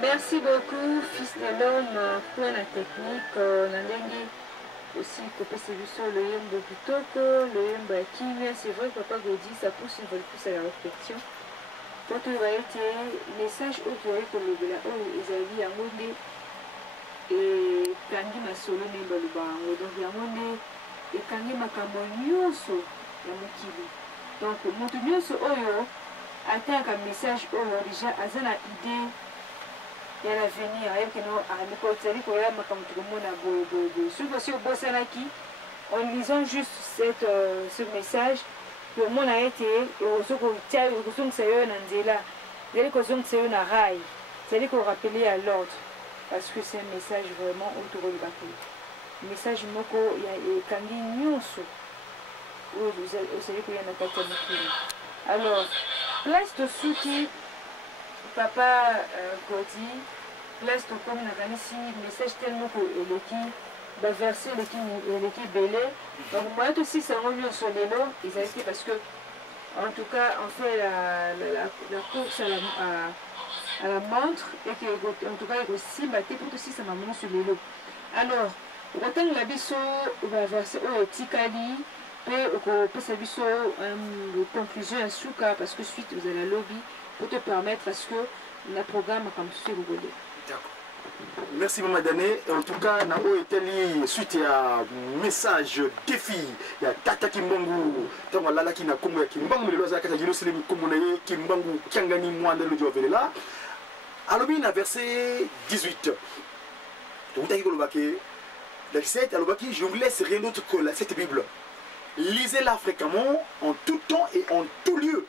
Merci beaucoup, fils de l'homme, pour la technique. Nandengi aussi, kopese biso le yembo kitoko, le yembo ya kimia. C'est vrai que Papa Godi, ça pousse une fois plus à la réflexion. Quand tu vas être message où tu vas être le bela, oh, ils avaient dit à Mondé, et Kangi ma solo nemba le bango, donc ya Mondé, et Kangi ma kamonyonso, ya mokili. Donc, mon nyonso oyo, atteint un message oyo, déjà, azana idée. Il y a l'avenir, il y a en lisant juste ce message, le monde a été, c'est-à-dire qu'on rappeler à l'ordre, parce que c'est un message vraiment autour du message moko, il y a kandi nyonso, alors, place de soutien. Papa Godi, place tout comme on a ici, message tellement que le verset qui belé. Donc moi aussi ça revient sur les noms, ils ont été parce que en tout cas on fait la course à la montre et que en tout cas il aussi batté pour aussi ça m'a montré sur les lots. Alors, autant la biso verset au tikali peut ça biso conclusion à souka parce que suite vous allez à lobby pour te permettre parce que le programme comme ça vous voulez. D'accord. Merci Maman Dané. En tout cas, Nao était lié suite à message défi. Il y a Tata Kimbangu, Tamalala qui n'a comme Kimbangu, le loisir Kata Gilo Selemi Komunaye, Kimbangu, Kiangani Mwanda le Dieu là. Alors, il y a verset 18. Donc, le 17, je vous laisse rien d'autre que cette Bible. Lisez-la fréquemment, en tout temps et en tout lieu.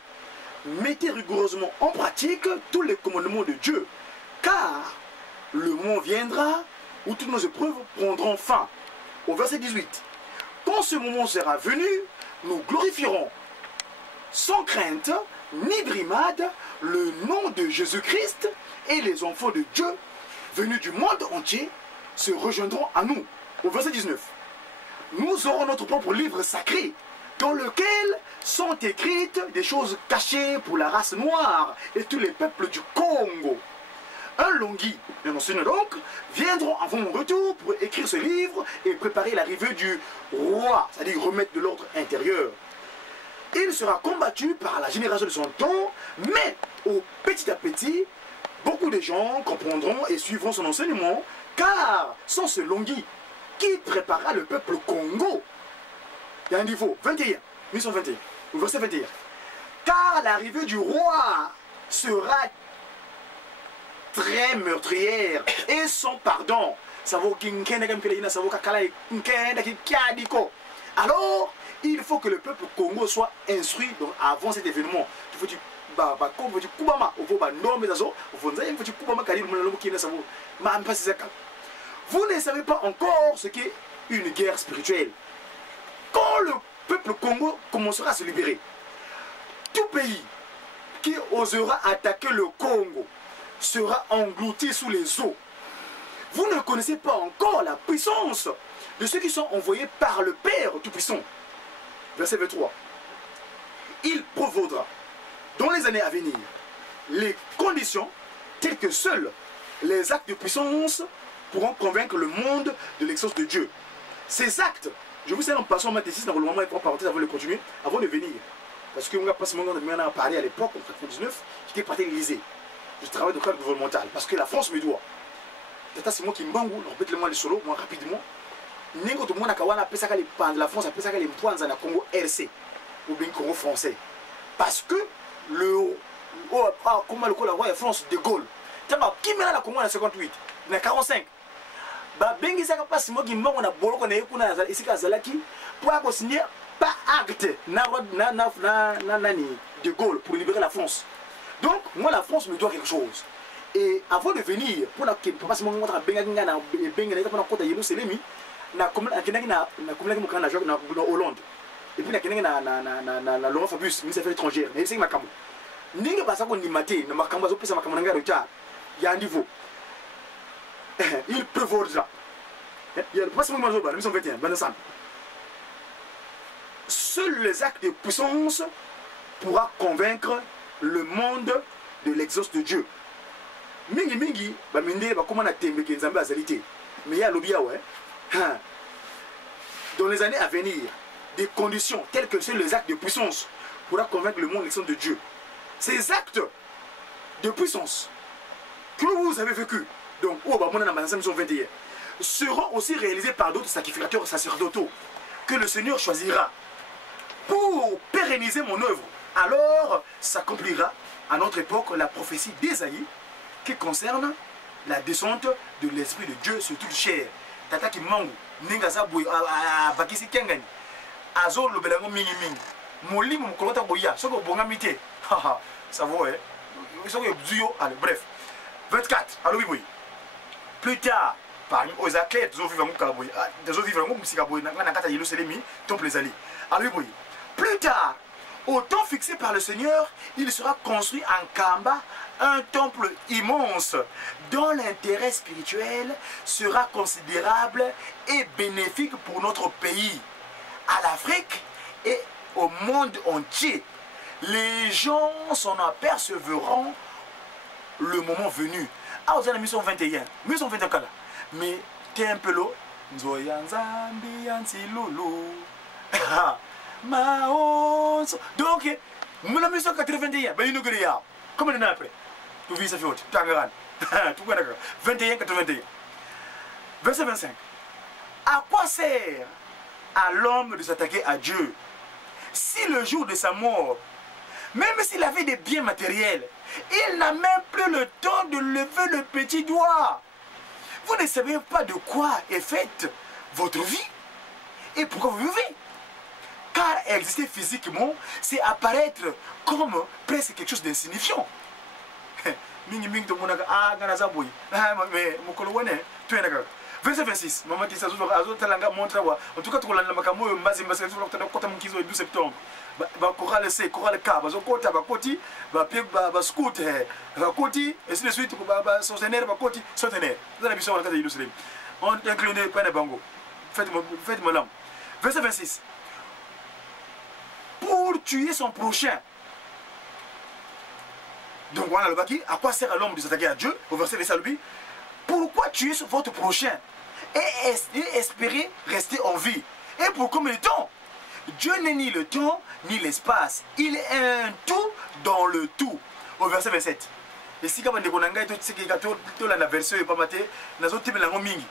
Mettez rigoureusement en pratique tous les commandements de Dieu, car le moment viendra où toutes nos épreuves prendront fin. Au verset 18, quand ce moment sera venu, nous glorifierons sans crainte ni brimade le nom de Jésus-Christ et les enfants de Dieu venus du monde entier se rejoindront à nous. Au verset 19, nous aurons notre propre livre sacré dans lequel sont écrites des choses cachées pour la race noire et tous les peuples du Congo. Un Longhi, un enseignant donc, viendront avant mon retour pour écrire ce livre et préparer l'arrivée du roi, c'est-à-dire remettre de l'ordre intérieur. Il sera combattu par la génération de son temps, mais petit à petit, beaucoup de gens comprendront et suivront son enseignement, car sans ce Longhi qui préparera le peuple Congo, il y a un niveau 21, 1821, verset 21. Car l'arrivée du roi sera très meurtrière et sans pardon. Alors, il faut que le peuple Congo soit instruit donc, avant cet événement. Il faut vous ne savez pas encore ce qu'est une guerre spirituelle. Quand le peuple Congo commencera à se libérer, tout pays qui osera attaquer le Congo sera englouti sous les eaux. Vous ne connaissez pas encore la puissance de ceux qui sont envoyés par le Père Tout-Puissant. Verset 23. Il provaudra dans les années à venir les conditions telles que seuls les actes de puissance pourront convaincre le monde de l'existence de Dieu. Ces actes, je vous sais en passant ma thésis dans le moment pour parenthèse avant de continuer, avant de venir. Parce que moi, pas moment de parler à l'époque, en 1999, j'étais parti à l'Élysée. Je travaille dans le cadre gouvernemental parce que la France me doit. C'est moi qui m'bangou, répète-le-moi les solos, moi rapidement. N'importe tout le monde a appelé ça les pans de la France, appelé ça les points dans le Congo RC, ou bien Congo français. Parce que le comment le roi de France de Gaulle, qui m'a la Congo en 58, en 45. Bah, bengi ça passe moi qui m'bangou na bolo qu'on a eu ici à Zalaki, pour signer pas acte de Gaulle pour libérer la France. Donc, moi, la France me doit quelque chose. Et avant de venir, pour la papa, c'est mon montre à Benga, na Kota Yerusalem, na Hollande. Et puis, na Laurent Fabius, ministre des Affaires étrangères. Mais c'est ma camo. Ninga pas ça qu'on y maté, na ma camo, ça ma camo n'a retard. Il y a un niveau. Il peut voir déjà. Il y a le passement de Mazoba, 1921, 25. Seuls les actes de puissance pourra convaincre le monde de l'exauce de Dieu. mingi ba mindele ba comment na tembe ke nzambe azalité mais ya lobia ouais dans les années à venir des conditions telles que sont les actes de puissance pourra convaincre le monde de l'existence de Dieu. Ces actes de puissance que vous avez vécu donc au Bamona na 21 seront aussi réalisés par d'autres sacrificateurs sacerdotaux que le Seigneur choisira pour pérenniser mon œuvre. Alors s'accomplira à notre époque la prophétie d'Ésaïe qui concerne la descente de l'Esprit de Dieu sur toute chair. Tata qui mangu ningaza boy bakisi kengani azor lo belango mingi mingi molimo mukolota boya soko bonga mité ça va hein soko duyo allez bref 24 alors oui plus tard parmi aux athlètes zo vivre mukaboy zo vivre musikaboy na kata Yerusalem temple les alliés alors oui plus tard au temps fixé par le Seigneur, il sera construit en Kamba un temple immense dont l'intérêt spirituel sera considérable et bénéfique pour notre pays, à l'Afrique et au monde entier. Les gens s'en apercevront le moment venu. Ah, vous avez la mission 21, mission 21 mais tempelo nzoyanzambi yansilulu. Donc, la mission 81, ben une guérilla. Comment on a après? Tu vis ça fait autre. 21, 81. Verset 25. À quoi sert à l'homme de s'attaquer à Dieu si le jour de sa mort, même s'il avait des biens matériels, il n'a même plus le temps de lever le petit doigt? Vous ne savez pas de quoi est faite votre vie et pourquoi vous vivez. Car exister physiquement, c'est apparaître comme presque quelque chose d'insignifiant. Verset 26, maman qui s'ajoute montre en tout cas, tu as la macamo, Mazim, parce que tu as le 12 septembre. Choral C, choral K, Bazokota, Bakoti, Bascout, Bakoti, et ainsi de suite, Sostener, Bakoti, Sotener. Dans la mission, on a dit Yerusalem. On inclut les peines de Bango. Faites-moi l'âme. Verset 26. Pour tuer son prochain. Donc voilà le baki, à quoi sert à l'homme de s'attaquer à Dieu? Au verset 26, pourquoi tuer votre prochain et espérer rester en vie? Et pour combien de temps? Dieu n'est ni le temps ni l'espace. Il est un tout dans le tout. Au verset 27. Et si quand on a tout ce qui est la version et pas maté, nous avons tout le mingi.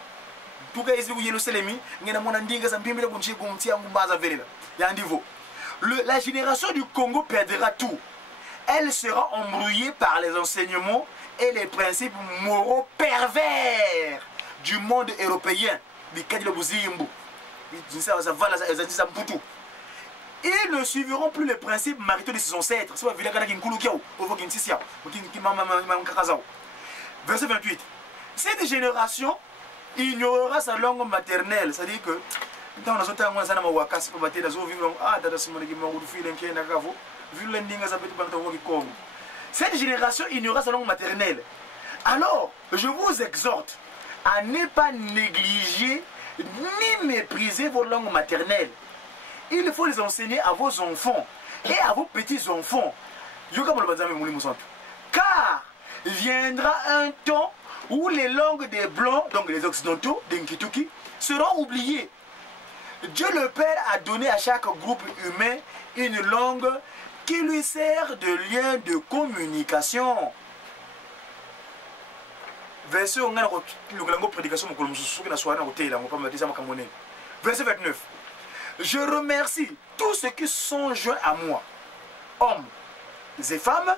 Tout cas, ici, vous y avez la génération du Congo perdra tout. Elle sera embrouillée par les enseignements et les principes moraux pervers du monde européen. Ils ne suivront plus les principes maritaux de ses ancêtres. Verset 28. Cette génération ignorera sa langue maternelle. C'est-à-dire que cette génération ignorera sa langue maternelle. Alors, je vous exhorte à ne pas négliger ni mépriser vos langues maternelles. Il faut les enseigner à vos enfants et à vos petits-enfants. Car viendra un temps où les langues des Blancs, donc les Occidentaux, des Nkituki, seront oubliées. Dieu le Père a donné à chaque groupe humain une langue qui lui sert de lien de communication. Verset 29. Je remercie tous ceux qui sont joints à moi, hommes et femmes,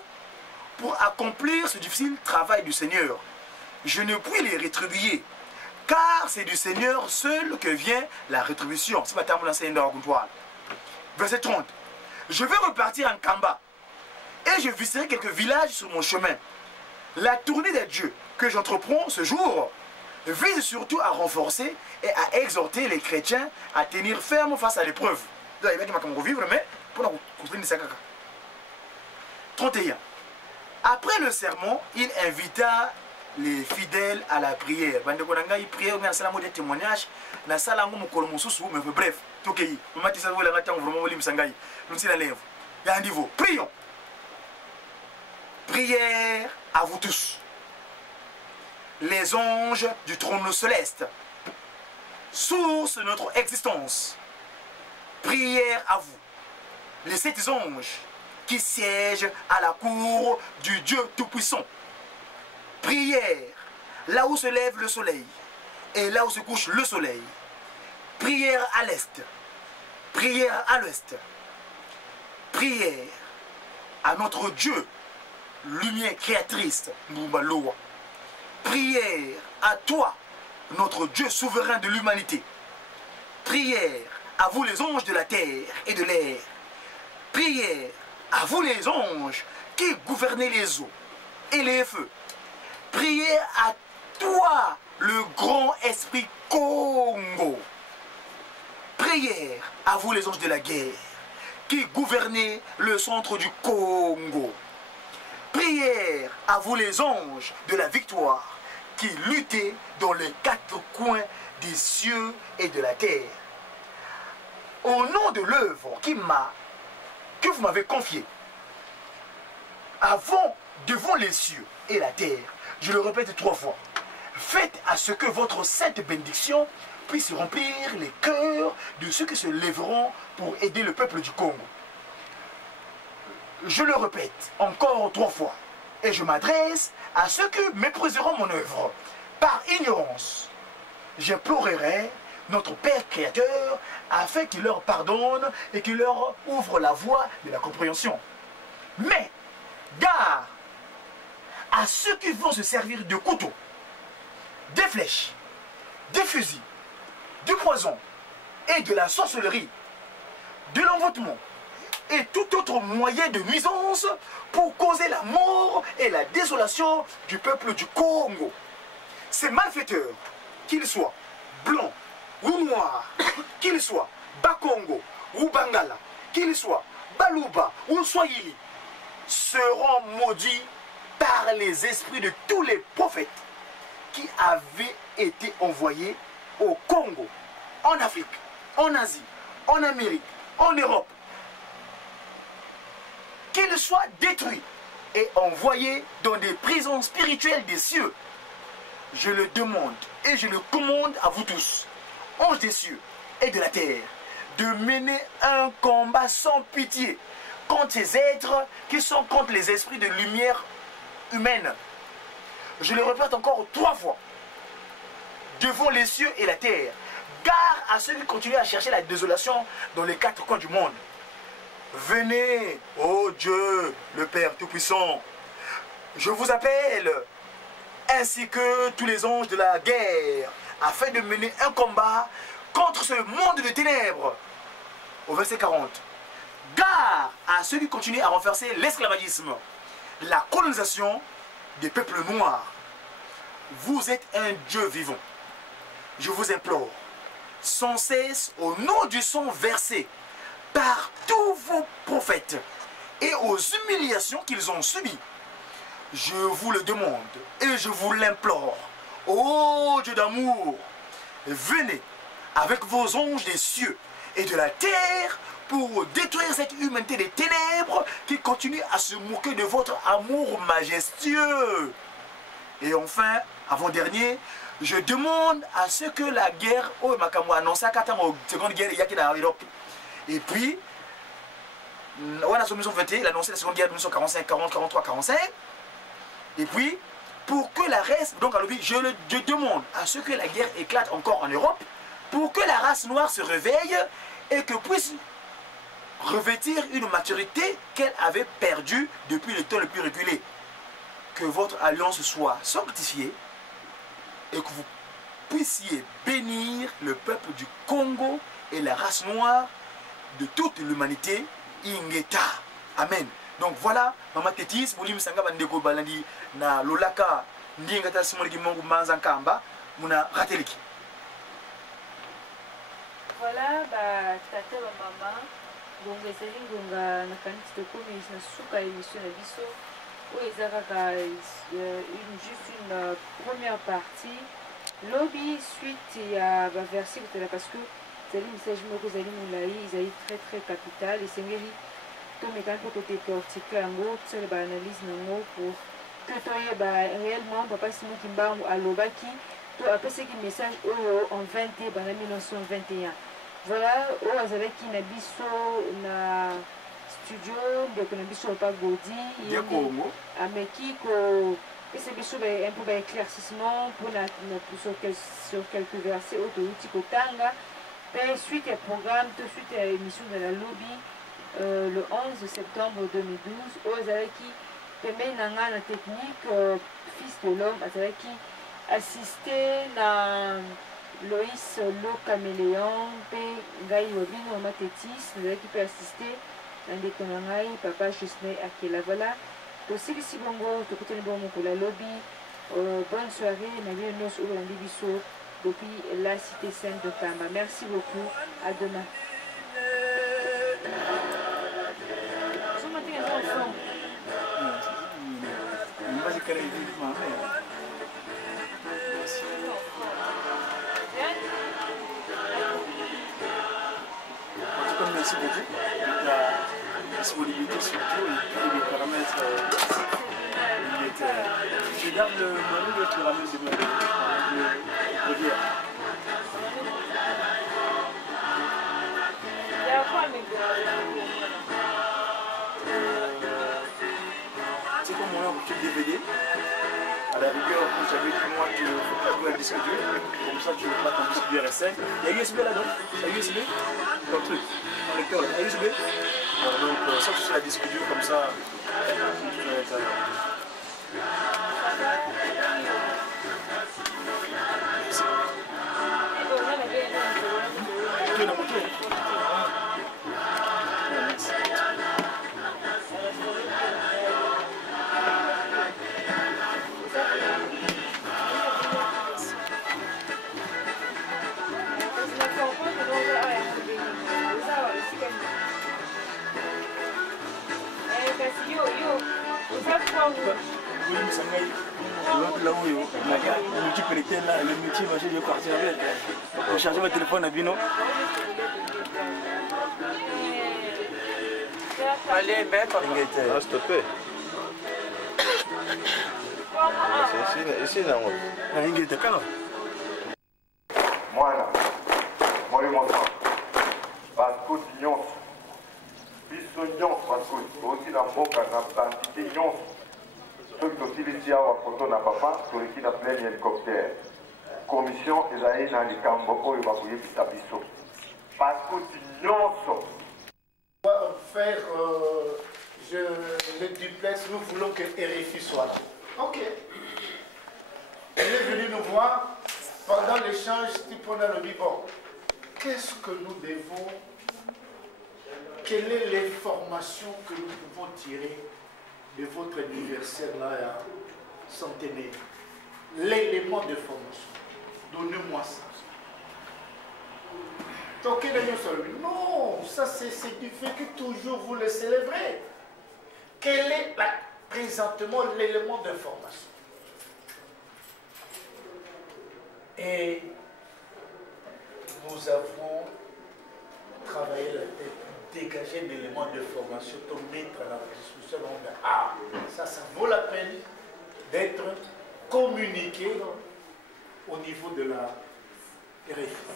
pour accomplir ce difficile travail du Seigneur. Je ne puis les rétribuer, car c'est du Seigneur seul que vient la rétribution. Verset 30. Je vais repartir en Kamba et je visiterai quelques villages sur mon chemin. La tournée des dieux que j'entreprends ce jour vise surtout à renforcer et à exhorter les chrétiens à tenir ferme face à l'épreuve. 31. Après le sermon, il invita les fidèles à la prière. Bref, prions. Prière à vous tous. les anges du trône céleste, source de notre existence. Prière à vous, les 7 anges qui siègent à la cour du Dieu Tout-Puissant. Prière là où se lève le soleil et là où se couche le soleil. Prière à l'est, prière à l'ouest. Prière à notre Dieu, lumière créatrice, Mbaloa. Prière à toi, notre Dieu souverain de l'humanité. Prière à vous les anges de la terre et de l'air. Prière à vous les anges qui gouvernez les eaux et les feux. Prière à toi, le grand esprit Congo. Prière à vous les anges de la guerre qui gouvernez le centre du Congo. Prière à vous les anges de la victoire qui luttez dans les 4 coins des cieux et de la terre. Au nom de l'œuvre que vous m'avez confiée, devant les cieux et la terre, je le répète 3 fois, faites à ce que votre sainte bénédiction puisse remplir les cœurs de ceux qui se lèveront pour aider le peuple du Congo. Je le répète encore 3 fois, et je m'adresse à ceux qui mépriseront mon œuvre par ignorance. J'implorerai notre Père Créateur afin qu'il leur pardonne et qu'il leur ouvre la voie de la compréhension. Mais, gare à ceux qui vont se servir de couteaux, des flèches, des fusils, du poison et de la sorcellerie, de l'envoûtement et tout autre moyen de nuisance pour causer la mort et la désolation du peuple du Congo. Ces malfaiteurs, qu'ils soient blancs ou noirs, qu'ils soient Bakongo ou Bangala, qu'ils soient Baluba ou Swahili, seront maudits par les esprits de tous les prophètes qui avaient été envoyés au Congo, en Afrique, en Asie, en Amérique, en Europe. Qu'ils soient détruits et envoyés dans des prisons spirituelles des cieux. Je le demande et je le commande à vous tous, anges des cieux et de la terre, de mener un combat sans pitié contre ces êtres qui sont contre les esprits de lumière humaine. Je le répète encore 3 fois, devant les cieux et la terre. Gare à ceux qui continuent à chercher la désolation dans les 4 coins du monde. Venez, ô Dieu, le Père Tout-Puissant, je vous appelle, ainsi que tous les anges de la guerre, afin de mener un combat contre ce monde de ténèbres. Au verset 40. Gare à ceux qui continuent à renverser l'esclavagisme, la colonisation des peuples noirs. Vous êtes un Dieu vivant. Je vous implore, sans cesse, au nom du sang versé par tous vos prophètes et aux humiliations qu'ils ont subies, je vous le demande et je vous l'implore, ô Dieu d'amour, venez avec vos anges des cieux et de la terre pour détruire cette humanité des ténèbres qui continue à se moquer de votre amour majestueux. Et enfin, avant-dernier, je demande à ce que la guerre, oh Makamwa annonce à la seconde guerre, il y a qui dans l'Europe. Et puis, on a 1921, il a annoncé la seconde guerre de 1945, 40, 43, 45. Et puis, pour que la race, donc à l'objet, je demande à ce que la guerre éclate encore en Europe, pour que la race noire se réveille et que puisse revêtir une maturité qu'elle avait perdue depuis le temps le plus reculé. Que votre alliance soit sanctifiée et que vous puissiez bénir le peuple du Congo et la race noire de toute l'humanité. Ingeta. Amen. Donc voilà, Mama Tétis, Moulim Sanga Bandeko Balandi, na Lolaka, Ndingata Simoliki Mongu Manzankamba, Muna Rateliki. Voilà, tata maman, donc les Zingunga, Nakanit de Commission, Souka émission à Bisso, où ils avaient juste une première partie. Lobby, suite, il y a un verset parce que c'est un message que vous allez très très capital et c'est ngeli to me kan ko te article en gros c'est l'analyse non pour que toyeba réellement papa Simon Kimbangu alobaki to apesaki message en 20 pendant 1921. Voilà, au azalaki na biso na studio ndeko na biso papa Godi ameki ko ese biso un peu d'éclaircissement sur quelques versets autouti kotanga. Puis suite au programme, tout de suite à l'émission de la lobby le 11 septembre 2012, au Azalaki permet la technique fils de l'homme Azalaki assisté à Loïs le caméléon, puis Gaï Wabino Matétis, Azalaki peut assister à des conneries, papa Chesney Akela. Voilà, aussi si bongo, tout côté bon pour la lobby. Bonne soirée, Nabil Nos ou Landibiso depuis la cité sainte de Tamba. Merci beaucoup, à demain. Merci beaucoup. La disponibilité surtout et puis les paramètres militaires. Je garde le menu de paramètres de le dire. C'est comme on a un DVD. À la rigueur, quand j'avais dit moi que faut pas jouer à disque dur, comme ça tu ne pas ton disque dur RS5. Il y a USB là-dedans. Il y a USB. Ton truc. Ton lecteur, il y a USB. Donc ça tu sais la disque dur comme ça. Tu es dans mon tour. Là où le multi là, le multi va je partir avec. On charge mon téléphone à Bino. Allez, bête. Ah, s'il te plaît. Ici, là. Mwana, moi mon sang, baskoti nyonso, biso nyonso baskoti, aussi na mboka na bandité nyonso, soki tosilisi awa foto na papa, toleki na plein hélicoptère. Commission ezali na likambo oyo bakoyebisa biso. Baskoti nyonso. Faire le duplex, nous voulons que RFI soit là. Ok. Il est venu nous voir. Pendant l'échange, on a dit, bon, qu'est-ce que nous devons, quelle est l'information que nous pouvons tirer de votre anniversaire là, à centenaire? L'élément de formation. Donnez-moi ça. Donc, non, ça c'est du fait que toujours vous le célébrez. Quel est présentement l'élément de formation? Et nous avons travaillé la tête, dégagé l'élément de formation pour mettre à la discussion. Ah, ça vaut la peine d'être communiqué au niveau de la RFI.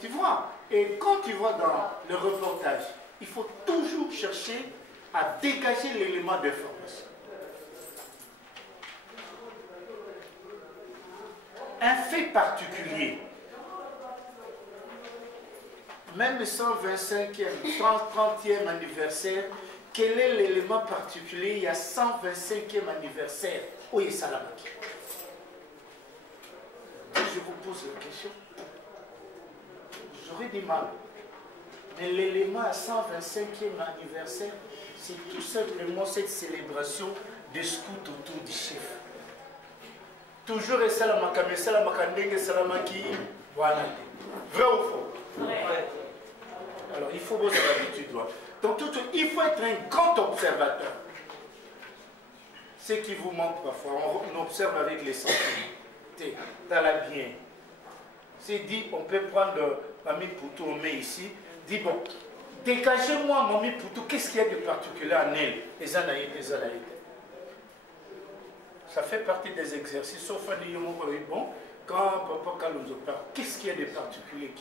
Tu vois, et quand tu vois dans le reportage, il faut toujours chercher à dégager l'élément de formation. Un fait particulier, même le 125e, 130e anniversaire, quel est l'élément particulier? Il y a 125e anniversaire. Où est Salamaki? Je vous pose la question. J'aurais du mal. Mais l'élément à 125e anniversaire, c'est tout simplement cette célébration des scouts autour du chef. Toujours et salamaka, mais salamaka ndenge salamaki, voilà. Vrai ou faux? Alors il faut bosser l'habitude. Donc il faut être un grand observateur. Ce qui vous manque parfois, on observe avec les sentiments. T'as la bien. C'est dit, on peut prendre Mamie Poutou, on met ici, dit bon, dégagez-moi Mamie Poutou, qu'est-ce qu'il y a de particulier en elle? Les anaïdes. Ça fait partie des exercices, sauf à dire, bon, quand Papa Kalonzo parle, qu'est-ce qu'il y a de particulier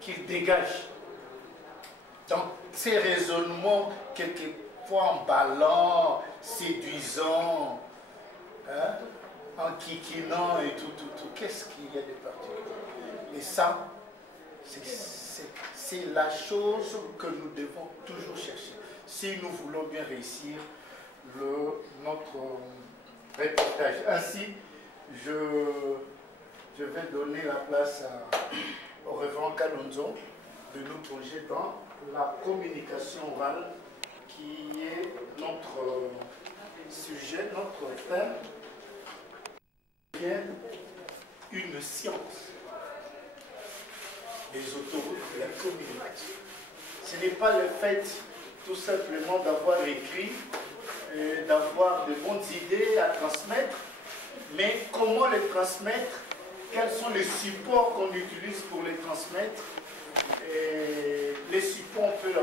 qui dégage dans ces raisonnements quelquefois emballants, séduisants, hein, enquiquinants et tout, qu'est-ce qu'il y a de particulier? Et ça, c'est la chose que nous devons toujours chercher. Si nous voulons bien réussir notre reportage. Ainsi, je vais donner la place au révérend Kalonzo de nous plonger dans la communication orale qui est notre sujet, notre thème, bien une science. Les autoroutes de la communication. Ce n'est pas le fait tout simplement d'avoir écrit, d'avoir de bonnes idées à transmettre, mais comment les transmettre, quels sont les supports qu'on utilise pour les transmettre. Et les supports, on peut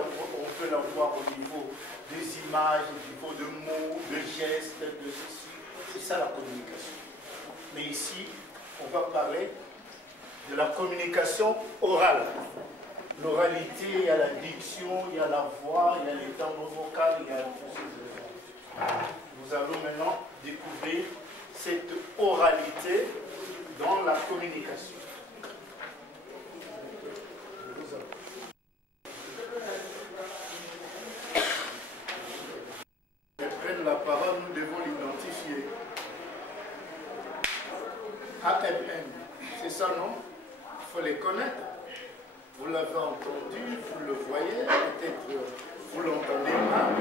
l'avoir au niveau des images, au niveau de mots, de gestes, de ceci. C'est ça la communication. Mais ici, on va parler de la communication orale. L'oralité, il y a la diction, il y a la voix, il y a les timbres vocaux, il y a tous ces éléments. Nous allons maintenant découvrir cette oralité dans la communication. Pour prendre la parole, nous devons l'identifier. AMM, c'est ça, non? Il faut les connaître. Vous l'avez entendu, vous le voyez, peut-être vous l'entendez mal,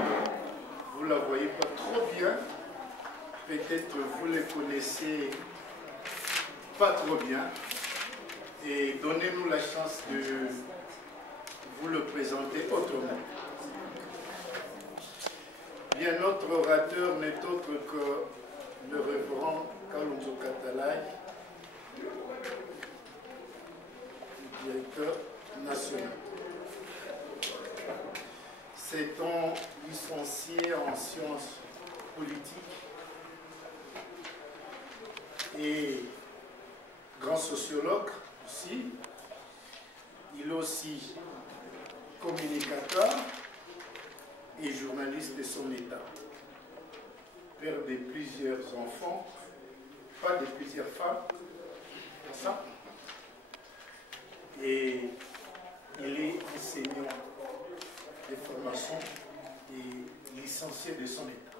vous ne la voyez pas trop bien, peut-être vous les connaissez pas trop bien, et donnez-nous la chance de vous le présenter autrement. Bien, notre orateur n'est autre que le révérend Kalonzo Katalai, directeur national. C'est un licencié en sciences politiques et grand sociologue aussi. Il est aussi communicateur et journaliste de son état. Père de plusieurs enfants, pas de plusieurs femmes, c'est ça? Et il est enseignant de formation et licencié de son état.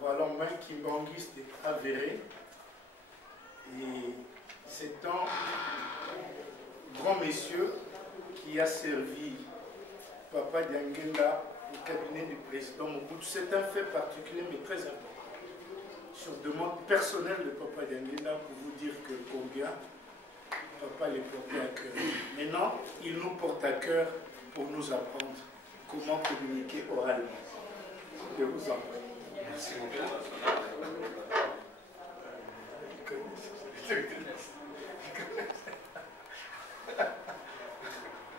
Voilà un kimbanguiste avéré. Et c'est un grand monsieur qui a servi Papa Diangenda au cabinet du président Mobutu. C'est un fait particulier mais très important. Sur demande personnelle de Papa Diangenda pour vous dire que combien Papa les portait à cœur. Maintenant, il nous porte à cœur pour nous apprendre comment communiquer oralement. Je vous en prie. Merci beaucoup.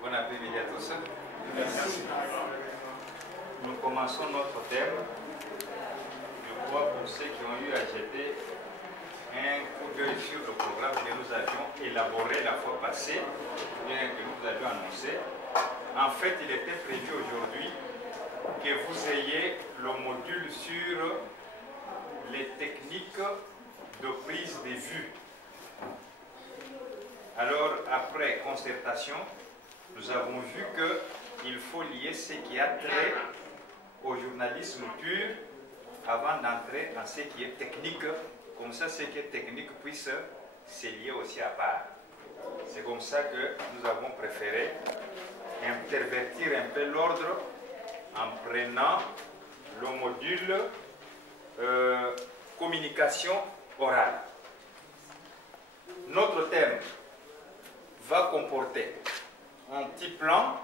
Bon après-midi à tous. Merci. Nous commençons notre thème. Je crois pour ceux qui ont eu à jeter un coup d'œil sur le programme que nous avions élaboré la fois passée, bien que nous avions annoncé. En fait, il était prévu aujourd'hui que vous ayez le module sur les techniques de prise de vue. Alors, après concertation, nous avons vu qu'il faut lier ce qui a trait au journalisme pur avant d'entrer dans ce qui est technique. Comme ça, ce qui est technique puisse se lier aussi à part. C'est comme ça que nous avons préféré intervertir un peu l'ordre en prenant le module communication orale. Notre thème va comporter un petit plan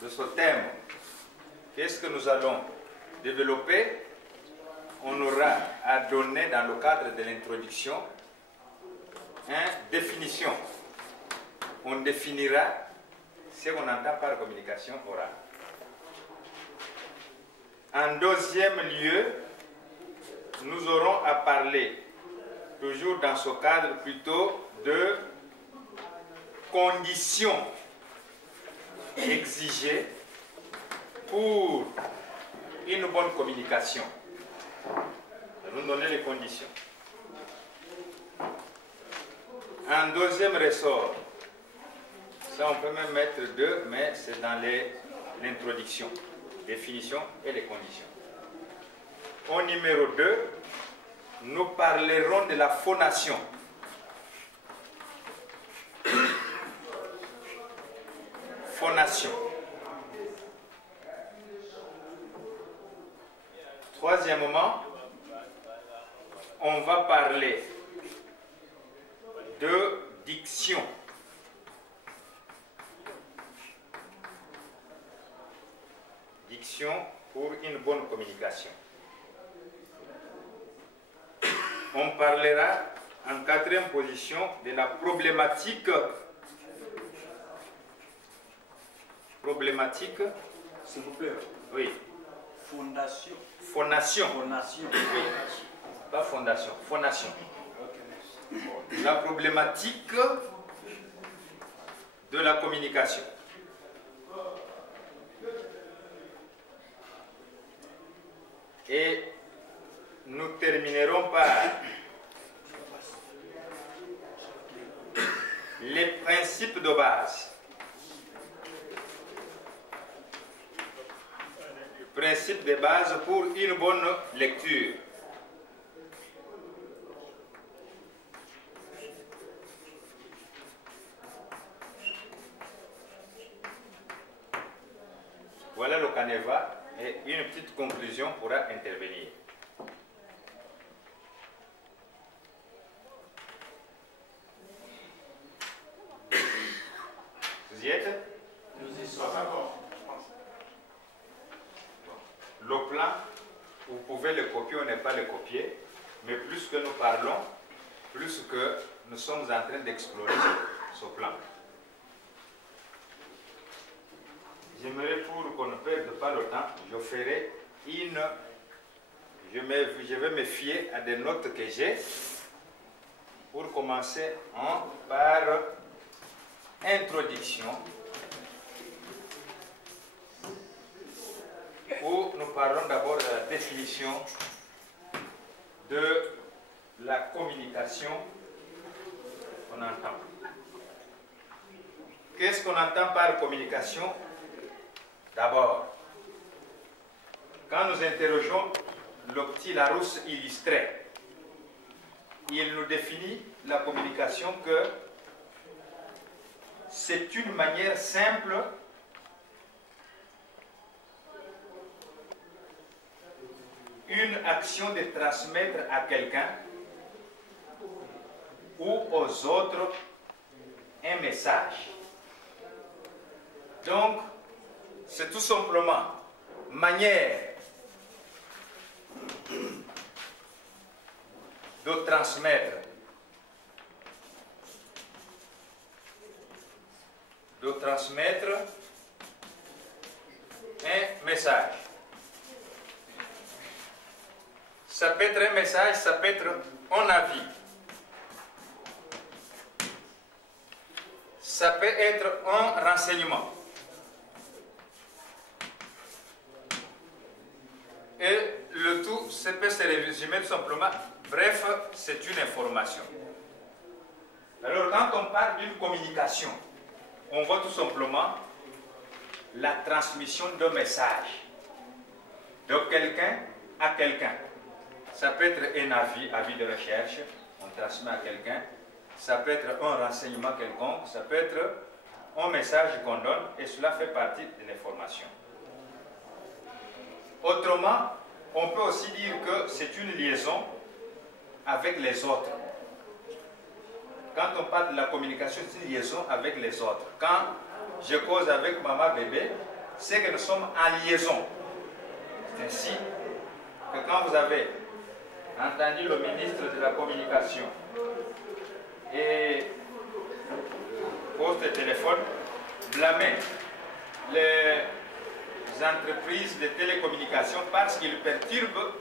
de ce thème. Qu'est-ce que nous allons développer? On aura à donner dans le cadre de l'introduction une définition. On définira ce qu'on entend par communication orale. En deuxième lieu, nous aurons à parler, toujours dans ce cadre, plutôt de conditions exigées pour une bonne communication. Nous allons donner les conditions. Un deuxième ressort, ça on peut même mettre deux, mais c'est dans l'introduction, définition et les conditions. Au numéro 2, nous parlerons de la phonation. Phonation. Troisièmement, on va parler de diction. Diction pour une bonne communication. On parlera en quatrième position de la problématique. Problématique. S'il vous plaît. Oui. Fondation. Phonation. Fondation. Oui. Pas fondation, phonation. La problématique de la communication. Et nous terminerons par les principes de base. Principes de base pour une bonne lecture. Voilà le canevas et une petite conclusion pourra intervenir. Vous y êtes? Nous y sommes d'abord. Le plan, vous pouvez le copier ou ne pas le copier, mais plus que nous parlons, plus que nous sommes en train d'explorer ce plan. J'aimerais, pour qu'on ne perde pas le temps, je ferai une... Je vais me fier à des notes que j'ai pour commencer par introduction, où nous parlons d'abord de la définition de la communication qu'on entend. Qu'est-ce qu'on entend par communication? D'abord, quand nous interrogeons le petit Larousse illustré, il nous définit la communication que c'est une manière simple une action de transmettre à quelqu'un ou aux autres un message. Donc, c'est tout simplement manière de transmettre un message. Ça peut être un message, ça peut être un avis. Ça peut être un renseignement. Et le tout, ça peut se résumer tout simplement. Bref, c'est une information. Alors, quand on parle d'une communication, on voit tout simplement la transmission d'un message de quelqu'un à quelqu'un. Ça peut être un avis de recherche, on transmet à quelqu'un. Ça peut être un renseignement quelconque, ça peut être un message qu'on donne, et cela fait partie de l'information. Autrement, on peut aussi dire que c'est une liaison avec les autres. Quand on parle de la communication, c'est une liaison avec les autres. Quand je cause avec maman bébé, c'est que nous sommes en liaison. C'est ainsi que quand vous avez entendu le ministre de la Communication et poste de téléphone blâmer les entreprises de télécommunications parce qu'ils perturbent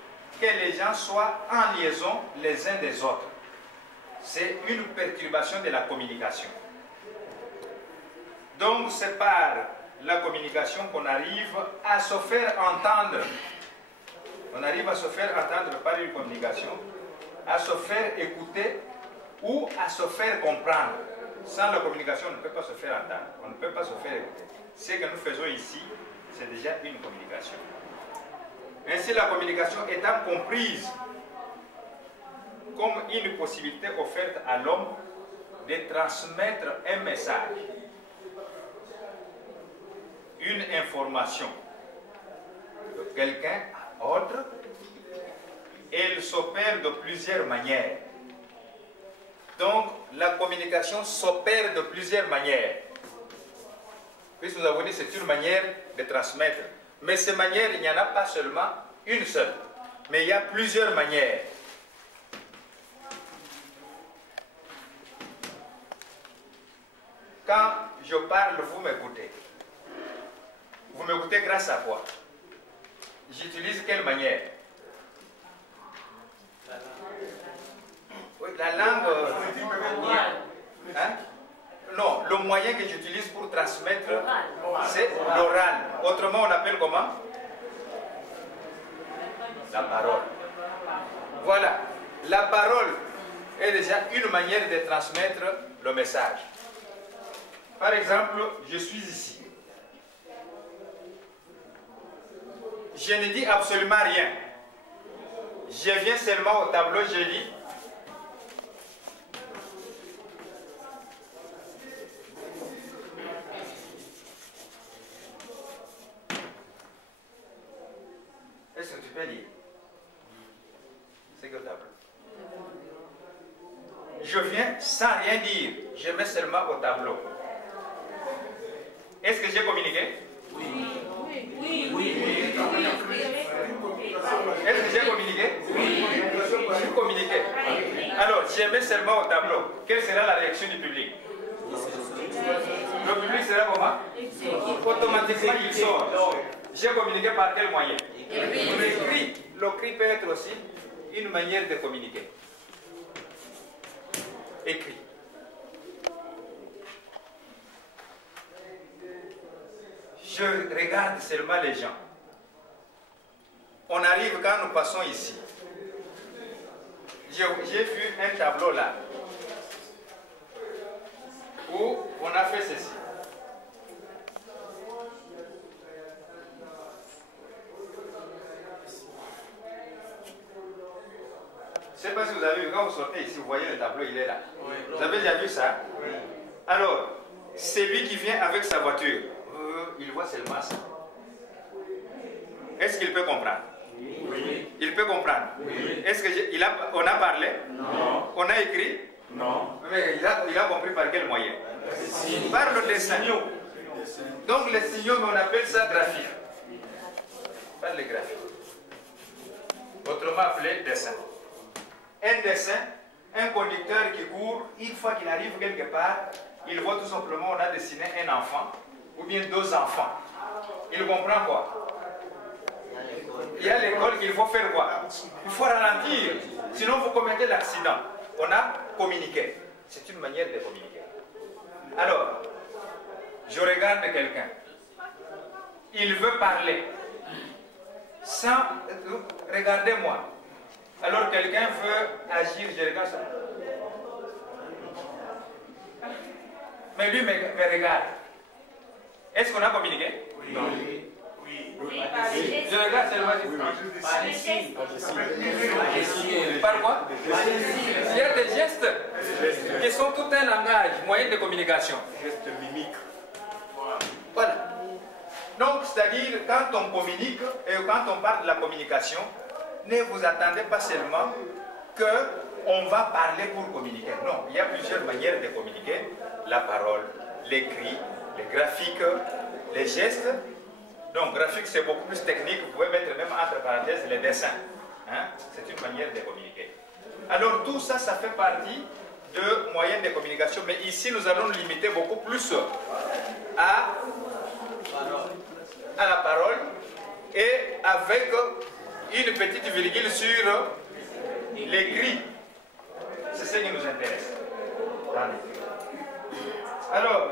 que les gens soient en liaison les uns des autres. C'est une perturbation de la communication. Donc c'est par la communication qu'on arrive à se faire entendre. On arrive à se faire entendre par une communication, à se faire écouter ou à se faire comprendre. Sans la communication, on ne peut pas se faire entendre, on ne peut pas se faire écouter. Ce que nous faisons ici, c'est déjà une communication. Ainsi, la communication étant comprise comme une possibilité offerte à l'homme de transmettre un message, une information de quelqu'un à autre, elle s'opère de plusieurs manières. Donc, la communication s'opère de plusieurs manières. Puisque nous avons dit que c'est une manière de transmettre. Mais ces manières, il n'y en a pas seulement une seule. Mais il y a plusieurs manières. Quand je parle, vous m'écoutez. Vous m'écoutez grâce à quoi? J'utilise quelle manière? Oui, la langue... Hein? Non, le moyen que j'utilise pour transmettre, c'est l'oral. Autrement, on appelle comment? La parole. Voilà. La parole est déjà une manière de transmettre le message. Par exemple, je suis ici. Je ne dis absolument rien. Je viens seulement au tableau, je dis. Est-ce que tu peux lire? C'est que le tableau. Je viens sans rien dire. Je mets seulement au tableau. Est-ce que j'ai communiqué? Oui. Oui. Oui. Est-ce que j'ai communiqué? Oui. J'ai communiqué. Alors, je mets seulement au tableau. Quelle sera la réaction du public? Le public sera comment? Automatiquement, il sort. J'ai communiqué par quel moyen? Le cri. Le cri peut être aussi une manière de communiquer. Écrit. Je regarde seulement les gens. On arrive quand nous passons ici. J'ai vu un tableau là où on a fait ceci. Je ne sais pas si vous avez vu, quand vous sortez ici, vous voyez le tableau, il est là. Oui. Vous avez déjà vu ça? Oui. Alors, c'est lui qui vient avec sa voiture. Il voit seulement ça. Est-ce qu'il peut comprendre? Oui. Il peut comprendre? Oui. Est-ce qu'on a parlé? Non. On a écrit? Non. Mais il a compris par quel moyen? Par le dessin. Donc les signaux, on appelle ça graphique. Par les graphiques. Autrement appelé dessin. Un dessin, un conducteur qui court, une fois qu'il arrive quelque part, il voit tout simplement on a dessiné un enfant ou bien deux enfants. Il comprend quoi? Il y a l'école qu'il faut faire quoi? Il faut ralentir, sinon vous commettez l'accident. On a communiqué. C'est une manière de communiquer. Alors, je regarde quelqu'un. Il veut parler. Sans... Regardez-moi. Alors quelqu'un veut agir, je regarde ça. Mais lui me regarde. Est-ce qu'on a communiqué? Oui. Oui. Je regarde seulement. Par quoi? Il y a des gestes qui sont tout un langage, moyen de communication. Gestes mimiques. Voilà. Donc, c'est-à-dire, quand on communique et quand on parle de la communication, ne vous attendez pas seulement qu'on va parler pour communiquer. Non, il y a plusieurs manières de communiquer. La parole, l'écrit, les graphiques, les gestes. Donc, graphique, c'est beaucoup plus technique. Vous pouvez mettre même entre parenthèses les dessins. Hein? C'est une manière de communiquer. Alors, tout ça, ça fait partie de moyens de communication. Mais ici, nous allons nous limiter beaucoup plus à la parole et avec une petite virgule sur l'écrit. C'est ce qui nous intéresse. Alors,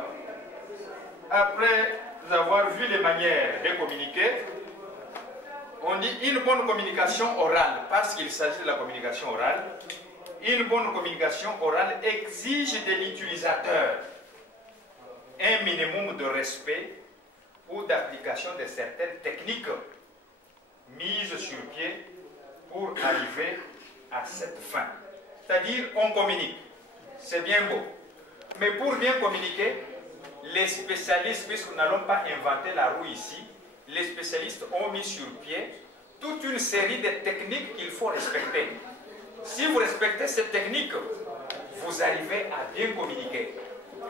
après avoir vu les manières de communiquer, on dit une bonne communication orale, parce qu'il s'agit de la communication orale. Une bonne communication orale exige de l'utilisateur un minimum de respect ou d'application de certaines techniques mises sur pied pour arriver à cette fin. C'est-à-dire, on communique. C'est bien beau. Mais pour bien communiquer, les spécialistes, puisque nous n'allons pas inventer la roue ici, les spécialistes ont mis sur pied toute une série de techniques qu'il faut respecter. Si vous respectez ces techniques, vous arrivez à bien communiquer.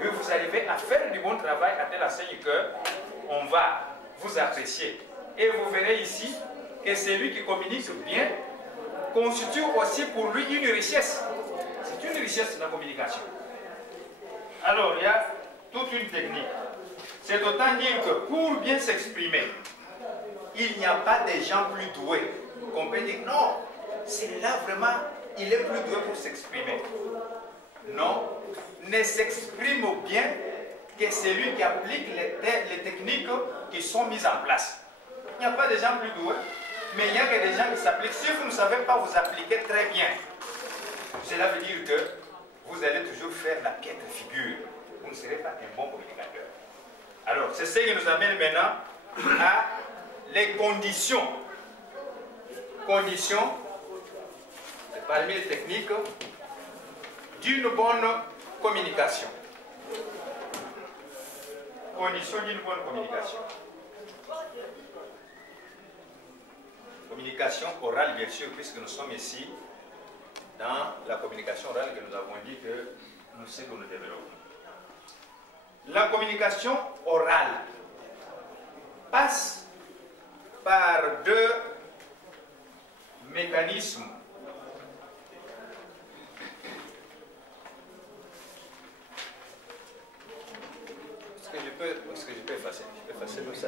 Et vous arrivez à faire du bon travail à telle enseigne qu'on va vous apprécier. Et vous verrez ici que celui qui communique bien constitue aussi pour lui une richesse. C'est une richesse de la communication. Alors, il y a toute une technique. C'est autant dire que pour bien s'exprimer, il n'y a pas de gens plus doués qu'on peut dire non, celui-là vraiment, il est plus doué pour s'exprimer. Non, ne s'exprime bien que celui qui applique les techniques qui sont mises en place. Il n'y a pas de gens plus doués, mais il y a que des gens qui s'appliquent. Si vous ne savez pas vous appliquer très bien, cela veut dire que vous allez toujours faire la piètre figure. Vous ne serez pas un bon communicateur. Alors, c'est ce qui nous amène maintenant à les conditions. Conditions, parmi les techniques, d'une bonne communication. Conditions d'une bonne communication. Communication orale, bien sûr, puisque nous sommes ici dans la communication orale que nous avons dit que nous savons que nous développons. La communication orale passe par deux mécanismes. Est-ce que je peux effacer? Je peux effacer comme ça.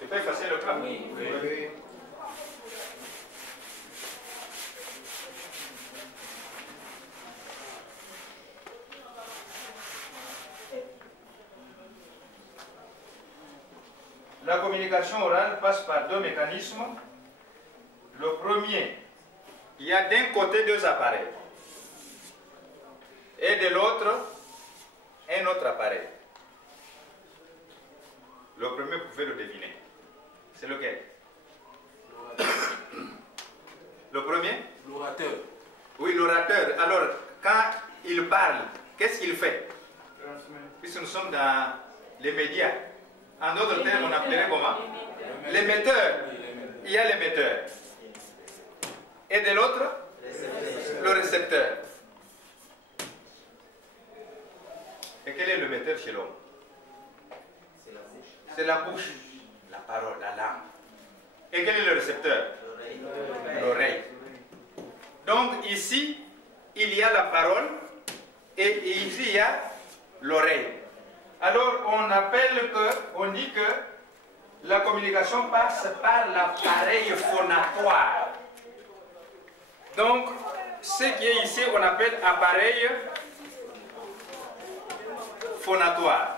Je peux effacer le plan? Oui. Oui. La communication orale passe par deux mécanismes. Le premier, il y a d'un côté deux appareils et de l'autre un autre appareil. Le premier, vous pouvez le deviner. C'est lequel? Le premier? L'orateur. Oui, l'orateur. Alors, quand il parle, qu'est-ce qu'il fait? Puisque nous sommes dans les médias. En d'autres termes, on appellerait comment? L'émetteur. Il y a l'émetteur. Et de l'autre? Le récepteur. Et quel est l'émetteur chez l'homme? C'est la bouche, la parole, la langue. Et quel est le récepteur? L'oreille. Donc ici, il y a la parole et ici, il y a l'oreille. Alors, on dit que la communication passe par l'appareil phonatoire. Donc, ce qui est ici, on appelle appareil phonatoire.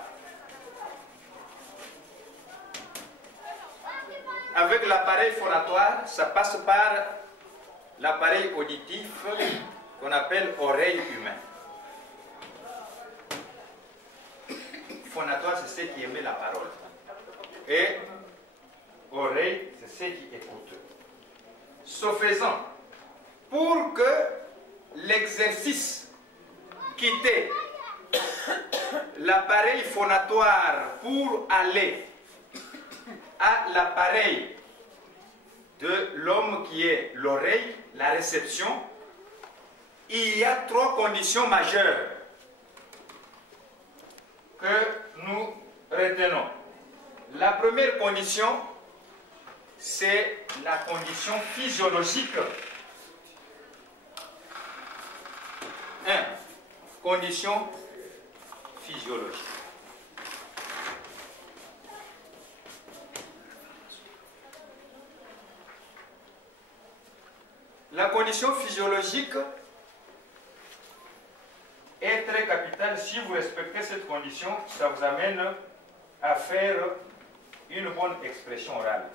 Avec l'appareil phonatoire, ça passe par l'appareil auditif qu'on appelle oreille humaine. Phonatoire, c'est ce qui émet la parole. Et oreille, c'est ce qui écoute. Ce faisant, pour que l'exercice quitte l'appareil phonatoire pour aller à l'appareil de l'homme qui est l'oreille, la réception, il y a trois conditions majeures que nous retenons. La première condition, c'est la condition physiologique. 1. Condition physiologique. La condition physiologique est très capitale. Si vous respectez cette condition, ça vous amène à faire une bonne expression orale.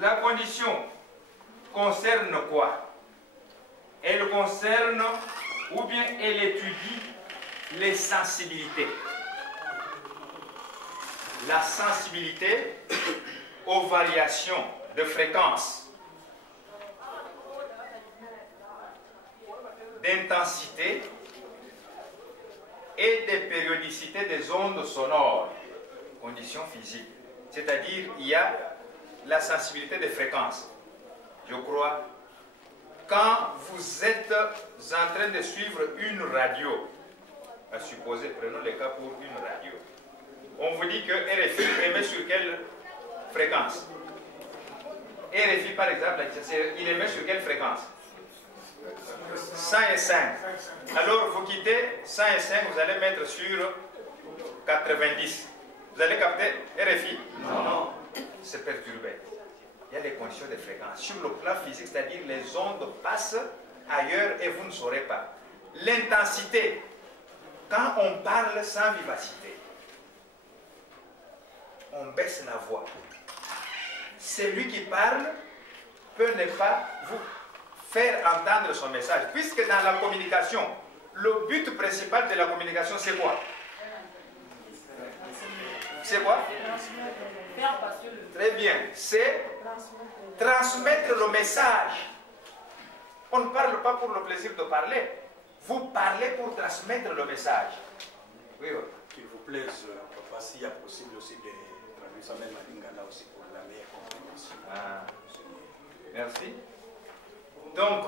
La condition concerne quoi? Elle concerne, ou bien elle étudie les sensibilités. La sensibilité aux variations de fréquence, d'intensité et de périodicité des ondes sonores, conditions physiques. C'est-à-dire, il y a la sensibilité des fréquences. Je crois, quand vous êtes en train de suivre une radio, à supposer, prenons le cas pour une radio, on vous dit que RFI émet sur quelle fréquence? RFI, par exemple, il émet sur quelle fréquence? 105. Alors, vous quittez 105, vous allez mettre sur 90. Vous allez capter RFI? Non. C'est perturbé. Il y a des conditions de fréquence. Sur le plan physique, c'est-à-dire les ondes passent ailleurs et vous ne saurez pas. L'intensité, quand on parle sans vivacité, on baisse la voix. Celui qui parle peut ne pas vous faire entendre son message. Puisque dans la communication, le but principal de la communication, c'est quoi? C'est quoi? Très bien. C'est transmettre le message. On ne parle pas pour le plaisir de parler. Vous parlez pour transmettre le message. Oui, oui. Qu'il vous plaise, papa, s'il y a possible aussi de traduire ça même à Lingala aussi pour la meilleure compréhension. Ah. Merci. Donc,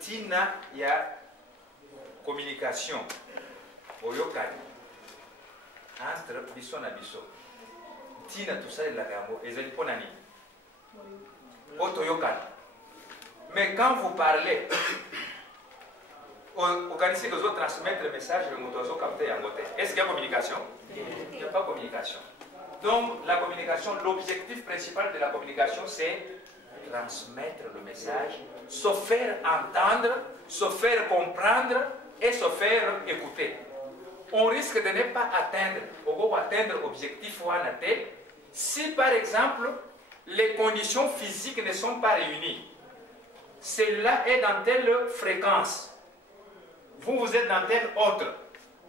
Tina, il y a communication au Yokani entre Bisso et Bisso. Tina, tout ça, il l'a gagné. Et c'est pour Nani. Au Yokani. Mais quand vous parlez, organisez que vous transmettre le message de Motozo capté en côté. Est-ce qu'il y a communication? Il n'y a pas de communication. Donc, la communication, l'objectif principal de la communication, c'est transmettre le message, se faire entendre, se faire comprendre et se faire écouter. On risque de ne pas atteindre l'objectif ou si par exemple les conditions physiques ne sont pas réunies. Celle-là est dans telle fréquence. Vous êtes dans telle autre.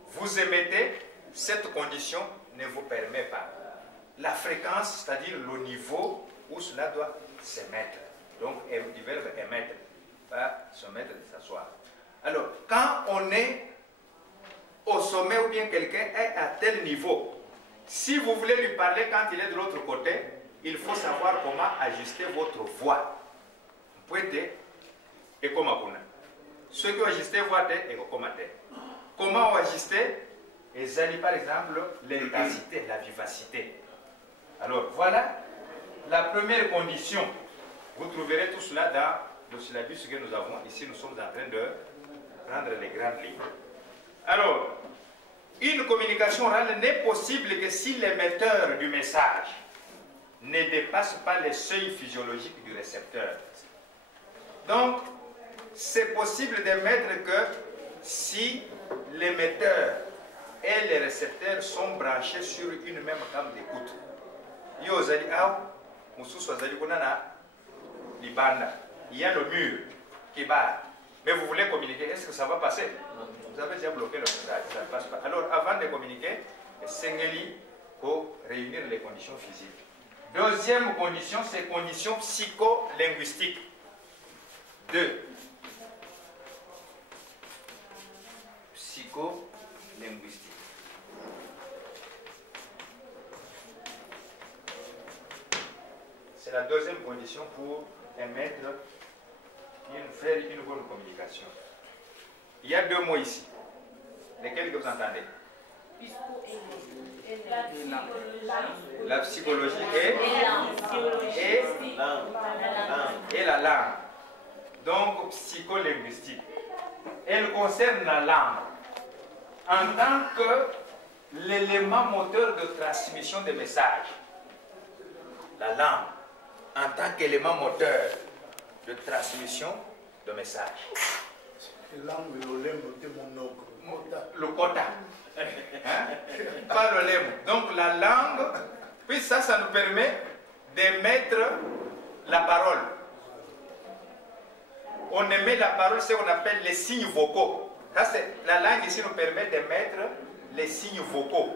Vous émettez, cette condition ne vous permet pas. La fréquence, c'est-à-dire le niveau où cela doit se mettre. Donc, du verbe émettre, pas se mettre, de s'asseoir. Alors, quand on est au sommet ou bien quelqu'un est à tel niveau, si vous voulez lui parler quand il est de l'autre côté, il faut savoir comment ajuster votre voix. Vous pouvez et comment vous. Ceux qui ont ajusté voix et comment. Comment ajuster? Et par exemple, l'intensité, la vivacité. Alors, voilà la première condition. Vous trouverez tout cela dans le syllabus que nous avons. Ici, nous sommes en train de prendre les grandes lignes. Alors, une communication orale n'est possible que si l'émetteur du message ne dépasse pas les seuils physiologiques du récepteur. Donc, c'est possible d'émettre que si l'émetteur et les récepteurs sont branchés sur une même gamme d'écoute. Il y a le mur qui bat. Mais vous voulez communiquer, est-ce que ça va passer? Vous avez déjà bloqué le message, ça ne passe pas. Alors, avant de communiquer, il faut réunir les conditions physiques. Deuxième condition, c'est condition psycholinguistique. 2. Psycholinguistique. C'est la deuxième condition pour émettre, faire une bonne communication. Il y a deux mots ici. Lesquels que vous entendez? La psychologie et la langue. Donc, psycholinguistique. Elle concerne la langue en tant que l'élément moteur de transmission des messages. La langue en tant qu'élément moteur de transmission de messages. Le quota. Hein? Pas le lemme. Donc la langue, puis ça nous permet d'émettre la parole. On émet la parole, c'est ce qu'on appelle les signes vocaux. La langue ici nous permet d'émettre les signes vocaux.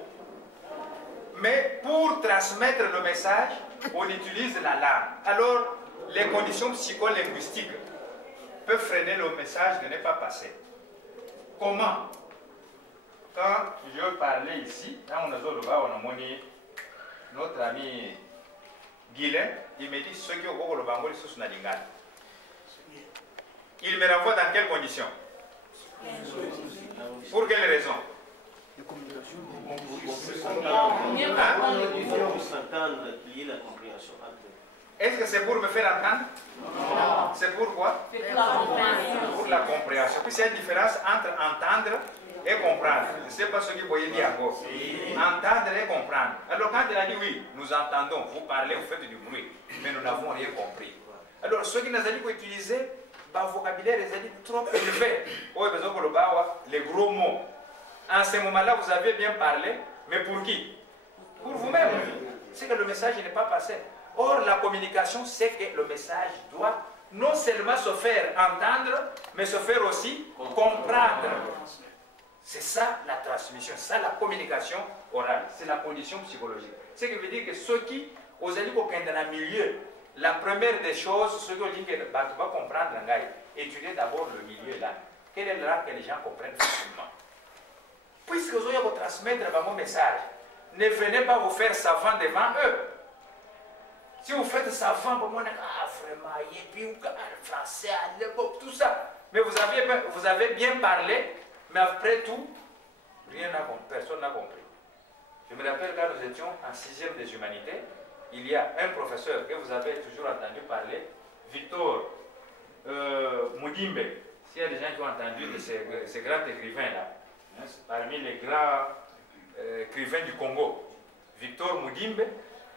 Mais pour transmettre le message, on utilise la langue. Alors, les conditions psycholinguistiques peuvent freiner le message de ne pas passer. Comment? Quand je parlais ici, là on a monné notre ami Guilain, il me dit ce qui est au le Bango, c'est sur il me renvoie dans quelles conditions? Pour quelles raisons? Est-ce que c'est pour me faire entendre? Non. C'est pourquoi? Pour la compréhension. Puis c'est une différence entre entendre et comprendre. Je ne sais pas ce que vous voyez dire encore. Entendre et comprendre. Alors quand il a dit oui, nous entendons, vous parlez, vous faites du bruit, mais nous n'avons rien compris. Alors ceux qui nous ont dit qu'utiliser le vocabulaire, ils ont dit trop élevé. Les gros mots. En ce moment-là, vous avez bien parlé, mais pour qui? Pour vous-même. C'est que le message n'est pas passé. Or, la communication, c'est que le message doit non seulement se faire entendre, mais se faire aussi comprendre. C'est ça la transmission, c'est ça la communication orale. C'est la condition psychologique. Ce qui veut dire que ceux qui, aux alliés dans le milieu, la première des choses, ceux qui ont dit que tu vas comprendre, étudier d'abord le milieu là. Quel est le là que les gens comprennent facilement? Puisque vous allez transmettre mon message, ne venez pas vous faire savant devant eux. Si vous faites savant, vous dites, ah vraiment, et puis le français, tout ça. Mais vous avez bien parlé, mais après tout, personne n'a compris. Je me rappelle quand nous étions en 6e des humanités, il y a un professeur que vous avez toujours entendu parler, Victor Mudimbe. S'il y a des gens qui ont entendu de ces grands écrivains-là, parmi les grands écrivains du Congo, Victor Mudimbe,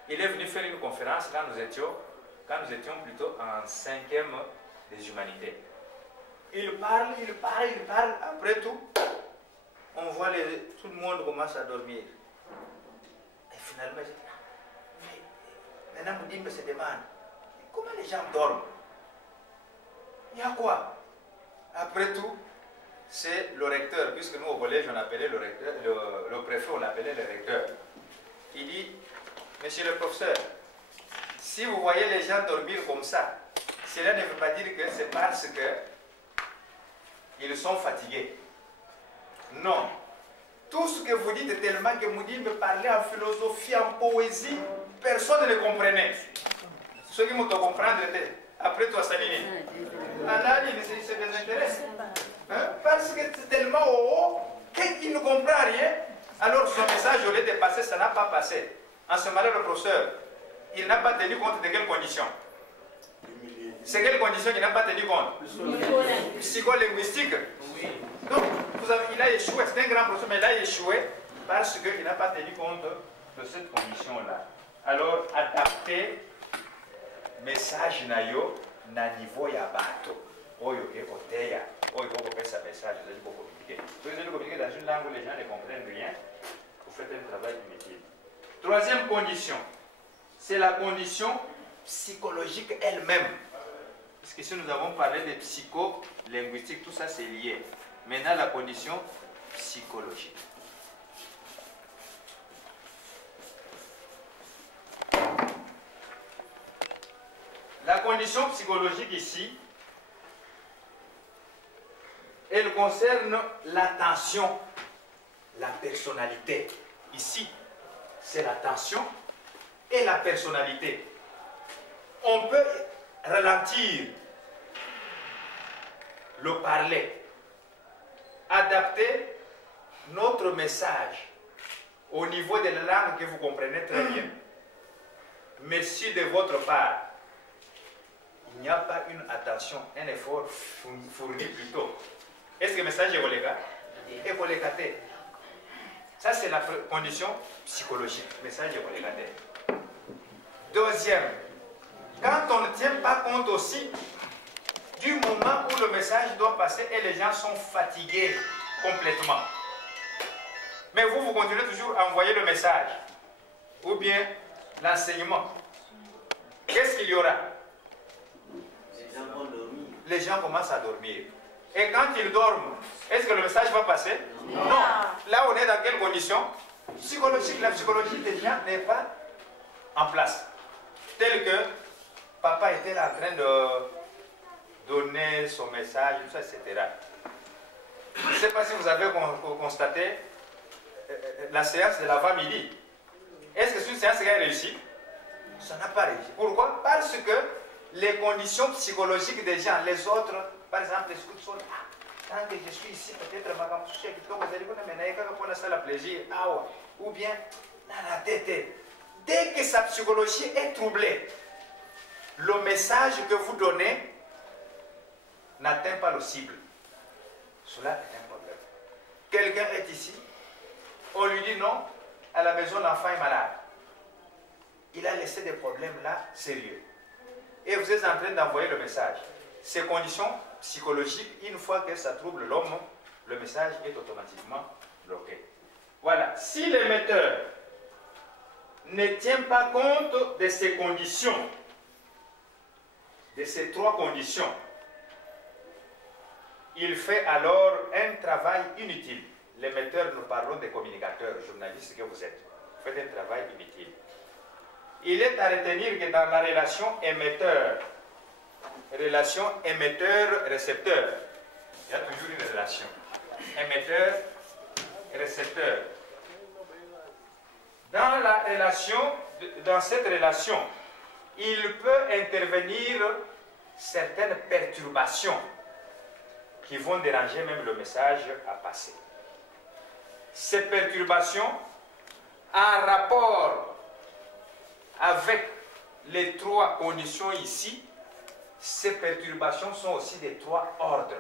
il est venu faire une conférence quand nous étions plutôt en 5e des humanités. Il parle, après tout, on voit tout le monde commence à dormir. Et finalement, je dis, maintenant Mudimbe se demande, comment les gens dorment? Il y a quoi? Après tout, c'est le recteur, puisque nous au collège on appelait le recteur, le préfet on l'appelait le recteur. Il dit, monsieur le professeur, si vous voyez les gens dormir comme ça, cela ne veut pas dire que c'est parce qu'ils sont fatigués. Non. Tout ce que vous dites est tellement que Mudimbe parlait en philosophie, en poésie, personne ne comprenait. Ceux qui m'ont comprendre étaient, après toi Salini, Allah il se désintéresse. Hein? Parce que c'est tellement haut qu'il ne comprend rien. Alors son message au lieu de passer, ça n'a pas passé. En ce moment-là, le professeur, il n'a pas tenu compte de quelles conditions? C'est quelles conditions qu'il n'a pas tenu compte? Psycholinguistique. Donc, il a échoué, c'est un grand professeur, mais il a échoué parce qu'il n'a pas tenu compte de cette condition-là. Alors, adapter message nayo na niveau ya bato. Oyo ke oteya, oyo ko pesa message, vous allez communiquer. Vous allez communiquer dans une langue où les gens ne comprennent rien. Vous faites un travail inutile. Troisième condition, c'est la condition psychologique elle-même. Parce que si nous avons parlé de psycholinguistique, tout ça c'est lié. Maintenant, la condition psychologique. La condition psychologique ici, elle concerne l'attention, la personnalité. Ici, c'est l'attention et la personnalité. On peut ralentir le parler, adapter notre message au niveau de la langue que vous comprenez très bien. Mais si de votre part, il n'y a pas une attention, un effort fourni plutôt, est-ce que le message est volé? Est volé. Ça, c'est la condition psychologique. Le message est volé. Deuxième, quand on ne tient pas compte aussi du moment où le message doit passer et les gens sont fatigués complètement. Mais vous continuez toujours à envoyer le message ou bien l'enseignement. Qu'est-ce qu'il y aura? Les gens commencent à dormir. Et quand ils dorment, est-ce que le message va passer? Non. Là, on est dans quelles conditions psychologiques? La psychologie des gens n'est pas en place. Tel que papa était là en train de donner son message, tout ça, etc. Je ne sais pas si vous avez constaté la séance de l'avant-midi. Est-ce que c'est une séance qui a réussi? Ça n'a pas réussi. Pourquoi? Parce que les conditions psychologiques des gens, les autres, par exemple, les scouts sont là. Tant que je suis ici, peut-être plaisir, ou bien dans la tête. Dès que sa psychologie est troublée, le message que vous donnez n'atteint pas le cible. Cela est un problème. Quelqu'un est ici, on lui dit non, à la maison l'enfant est malade. Il a laissé des problèmes là sérieux. Et vous êtes en train d'envoyer le message. Ces conditions psychologiques, une fois que ça trouble l'homme, le message est automatiquement bloqué. Voilà. Si l'émetteur ne tient pas compte de ces conditions, de ces trois conditions, il fait alors un travail inutile. L'émetteur, nous parlons des communicateurs, journalistes que vous êtes. Vous faites un travail inutile. Il est à retenir que dans la relation émetteur-récepteur, il y a toujours une relation. Émetteur-récepteur. Dans cette relation, il peut intervenir certaines perturbations qui vont déranger même le message à passer. Ces perturbations, en rapport avec les trois conditions ici, ces perturbations sont aussi des trois ordres.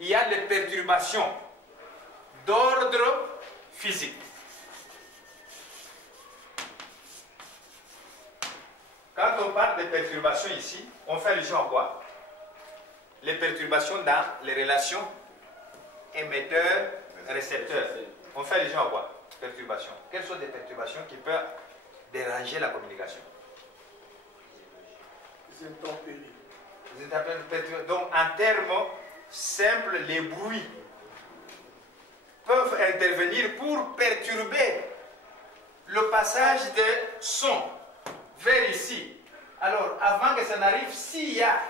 Il y a les perturbations d'ordre physique. Quand on parle de perturbations ici, on fait allusion à quoi? Les perturbations dans les relations émetteur-récepteur. On fait allusion à quoi? Perturbations. Quelles sont des perturbations qui peuvent déranger la communication? Les intempéries. Donc, en termes simples, les bruits peuvent intervenir pour perturber le passage des sons vers ici. Alors, avant que ça n'arrive, s'il y a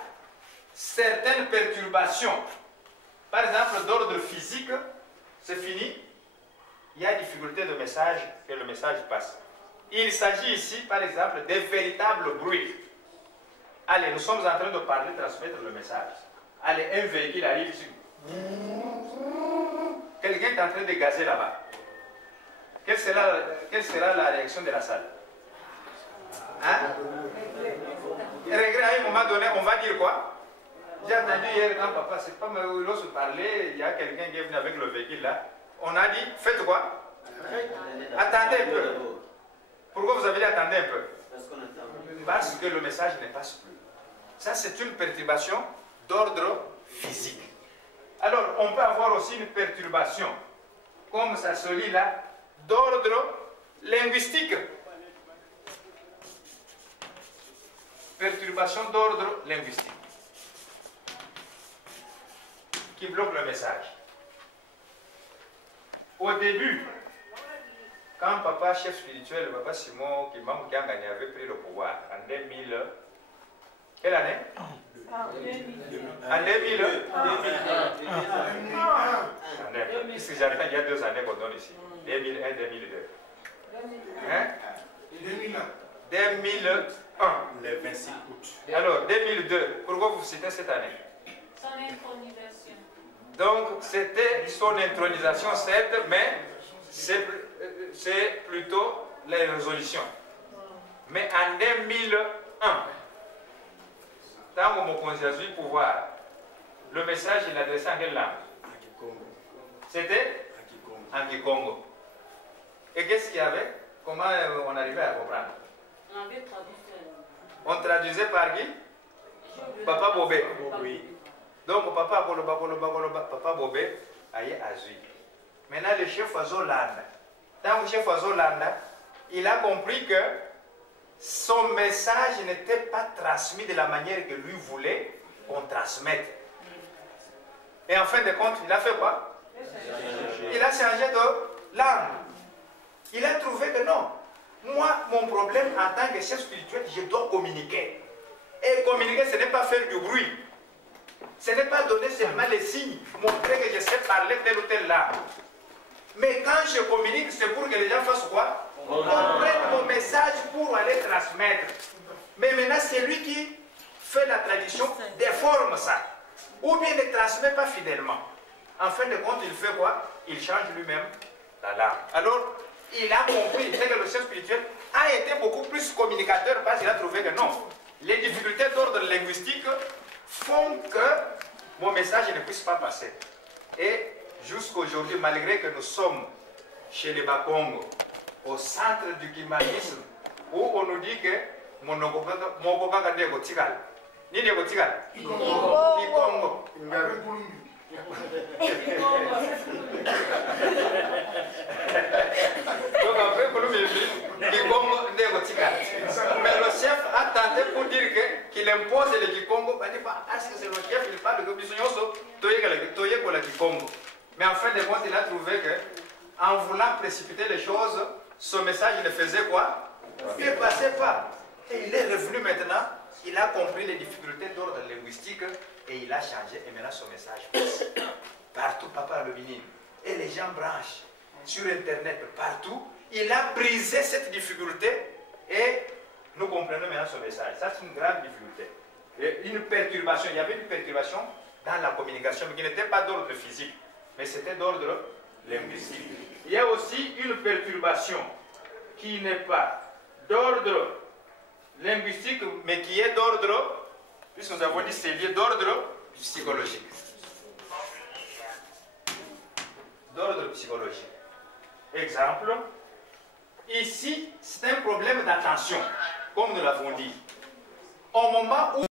certaines perturbations, par exemple d'ordre physique, c'est fini, il y a difficulté de message, que le message passe. Il s'agit ici, par exemple, des véritables bruits. Allez, nous sommes en train de parler, transmettre le message. Allez, un véhicule arrive ici. Quelqu'un est en train de gazer là-bas. Quelle sera la réaction de la salle? Hein? Regret, à un moment donné, on va dire quoi? J'ai entendu hier quand papa, c'est pas lorsque parlait, il y a quelqu'un qui est venu avec le véhicule là. On a dit, faites quoi? Attendez un peu. Pourquoi vous avez dit attendez un peu? Parce que le message ne passe plus. Ça, c'est une perturbation d'ordre physique. Alors, on peut avoir aussi une perturbation, comme ça se lit là, d'ordre linguistique. Perturbation d'ordre linguistique qui bloque le message. Au début, quand papa chef spirituel, papa Simon Kimbangu-Kyangani avait pris le pouvoir en 2000, quelle année? En 2002. Puisque j'entends il y a 2 années qu'on donne ici. 2001, 2002. Hein? 2001. Le 26 août. Alors, 2002. Pourquoi vous citez cette année? Son intronisation. Donc, c'était son intronisation, certes, mais c'est plutôt les résolutions. Mais en 2001, tant que mon constitution du pouvoir, le message, il adressait en quelle langue? C'était en Kikongo. Et qu'est-ce qu'il y avait? Comment on arrivait à comprendre? On avait traduit. On traduisait par qui? Papa Bobé. Oui. Donc papa papa Bobé aïe azui. Maintenant le chef Azolanda. Tant que le chef Azolanda, il a compris que son message n'était pas transmis de la manière que lui voulait qu'on transmette. Et en fin de compte, il a fait quoi? Il a changé de langue. Il a trouvé que non. Moi, mon problème en tant que chef spirituel, je dois communiquer. Et communiquer, ce n'est pas faire du bruit. Ce n'est pas donner seulement les signes, montrer que je sais parler telle ou telle langue. Mais quand je communique, c'est pour que les gens fassent quoi? Comprennent mon message pour aller transmettre. Mais maintenant, c'est lui qui fait la tradition, déforme ça. Ou bien ne transmet pas fidèlement. En fin de compte, il fait quoi? Il change lui-même la langue. Alors, il a compris que le chef spirituel a été beaucoup plus communicateur parce qu'il a trouvé que non. Les difficultés d'ordre linguistique font que mon message ne puisse pas passer. Et jusqu'aujourd'hui, malgré que nous sommes chez les Bakongo, au centre du kimanisme, où on nous dit que mon Mogoka Nego Tigal. Ni Nego Tigal? Kikongo. Donc après, mais le chef a tenté pour dire qu'il impose le Kikongo. Il dit pas, est-ce que c'est le chef, il parle de Bisonyoso, Toye Kikongo. Mais en fin de compte, il a trouvé que, en voulant précipiter les choses, ce message ne faisait quoi? Il ne passait pas. Et il est revenu maintenant, il a compris les difficultés d'ordre linguistique et il a changé. Et maintenant, son message passe. Partout, papa le vinyle. Et les gens branchent sur Internet, partout. Il a brisé cette difficulté et nous comprenons maintenant son message. Ça, c'est une grande difficulté. Et une perturbation. Il y avait une perturbation dans la communication, mais qui n'était pas d'ordre physique, mais c'était d'ordre linguistique. Il y a aussi une perturbation qui n'est pas d'ordre linguistique, mais qui est d'ordre, puisque nous avons dit c'est lié d'ordre psychologique. D'ordre psychologique. Exemple, ici, c'est un problème d'attention, comme nous l'avons dit. Au moment où